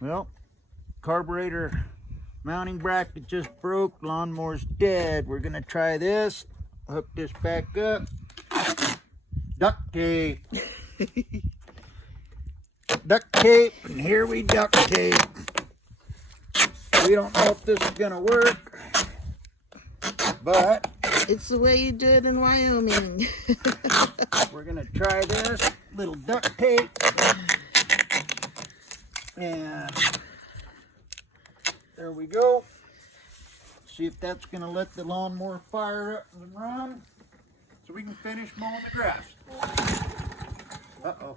Well, carburetor mounting bracket just broke. Lawnmower's dead. We're gonna try this. Hook this back up. Duct tape. Duct tape, and here we duct tape. We don't know if this is gonna work, but it's the way you do it in Wyoming. we're gonna try this little duct tape. And there we go. See if that's gonna let the lawnmower fire up and run so we can finish mowing the grass. Uh-oh.